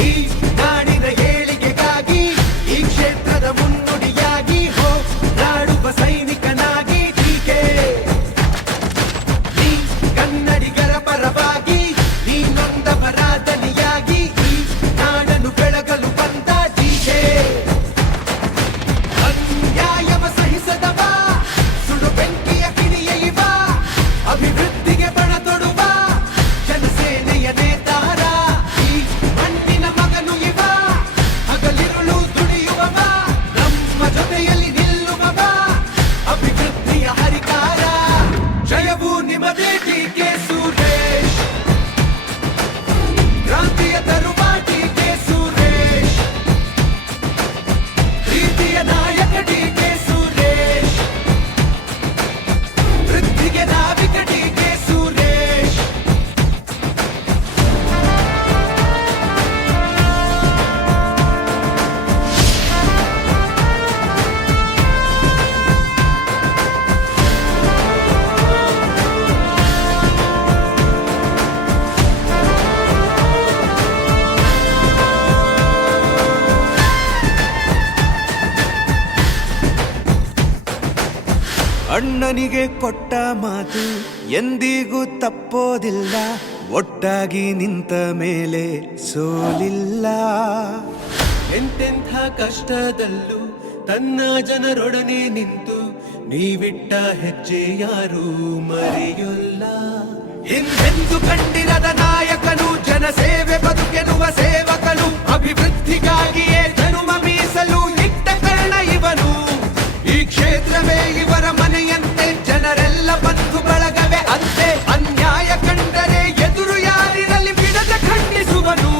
ಈ ನಾಡಿನ ಏಳಿಗೆಗಾಗಿ ಈ ಕ್ಷೇತ್ರದ ಮುನ್ನುಡಿಯಾಗಿ ಹೋರಾಡುವ ಸೈನಿಕನಾಗಿ ಟೀಕೆ ನೀ ಕನ್ನಡಿಗರ ಪರವಾಗಿ ನೀ ನೊಂದ ಪರಾಧನಿಯಾಗಿ ಈ ನಾಡನ್ನು ಬೆಳಗಲು ಬಂದ ಟೀಕೆ ಅನ್ಯಾಯವ ಸಹಿಸದವ ಸುಡು ಬೆಂಕಿಯ ಕಿಡಿಯ ಇವ ಅಭಿವೃದ್ಧಿಗೆ ಬಣ ತೊಡುವ ಜನಸೇನೆಯ ನೇತಾರ ಈ ಮಣ್ಣಿನ ಮಗನು ಇವ ಹಗಲಿರುಳು ದುಡಿಯುವವ ನಮ್ಮ ಜೊತೆಯಲ್ಲಿ ನಿಲ್ಲುವವ ಅಭಿವೃದ್ಧಿಯ ಹರಿಕಾರ ಜಯವು ನಿಮ್ಮದೇ ಟಿಕೆ ಸುರೇಶ್ ಕ್ರಾಂತಿಯ ತರುವ ಟಿಕೆ ಸುರೇಶ್ ಪ್ರೀತಿಯ ನಾಯಕ ಟಿಕೆ ಸುರೇಶ್ ವೃದ್ಧಿಗೆ ನಾವಿಕ ಟಿಕೆ ಸುರೇಶ್ ಅಣ್ಣನಿಗೆ ಕೊಟ್ಟ ಮಾತು ಎಂದಿಗೂ ತಪ್ಪೋದಿಲ್ಲ ಒಟ್ಟಾಗಿ ನಿಂತ ಮೇಲೆ ಸೋಲಿಲ್ಲ ಎಂತೆಂಥ ಕಷ್ಟದಲ್ಲೂ ತನ್ನ ಜನರೊಡನೆ ನಿಂತು ನೀವಿಟ್ಟ ಹೆಜ್ಜೆ ಯಾರೂ ಮರೆಯೊಲ್ಲ ಹಿಂದೆಂದು ಕಂಡಿರದ ನಾಯಕನು ಜನಸೇವೆ ಬದುಕೆನುವ ಸೇವಕನು ಅಭಿವೃದ್ಧಿಗಾಗಿಯೇ ಜನುಮ ಮೀಸಲು ಇಟ್ಟ ಕರ್ಣ ಇವನು ಈ ಕ್ಷೇತ್ರವೇ ಇವರ ಮನೆಯಂತೆ ಜನರೆಲ್ಲ ಬಂಧು ಬಳಗವೇ ಅಂತೆ ಅನ್ಯಾಯ ಕಂಡರೆ ಎದುರು ಯಾರಿರಲಿ ಬಿಡದ ಖಂಡಿಸುವನು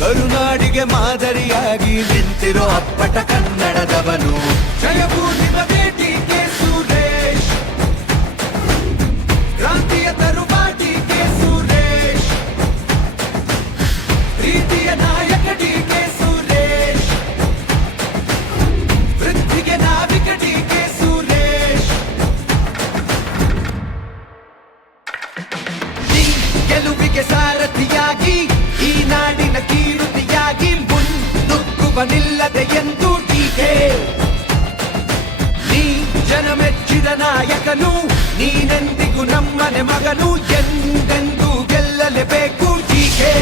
ಕರುನಾಡಿಗೆ ಮಾದರಿಯಾಗಿ ನಿಂತಿರೋ ಅಪ್ಪಟ ಕನ್ನಡದವನು ಜಯಭೂ ನಿಮ್ಮದೇ ಟಿಕೆ ಸುರೇಶ್ ಕ್ರಾಂತಿಯ ತರುವ ಟಿಕೆ ಸುರೇಶ್ ಪ್ರೀತಿಯ ನಾಯಕ ಟಿಕೆ ಸುರೇಶ್ ವೃದ್ಧಿಗೆ ನಾವಿಕ ಟಿಕೆ ಸುರೇಶ್ ನೀ ಗೆಲುವಿಗೆ ಸಾರಥಿಯಾಗಿ ಈ ನಾಡಿನ ಕೀರುತಿಯಾಗಿ ಮುನ್ನುಗ್ಗುವನಿಲ್ಲದೆ ಎಂದು ಟೀಕೆ ನೀ ಜನಮೆಚ್ಚಿದ ನಾಯಕನು ನೀನೆಂದಿಗೂ ನಮ್ಮನೆ ಮಗನು ಎಂದೆಂದೂ ಗೆಲ್ಲಲೇಬೇಕು ಟೀಕೆ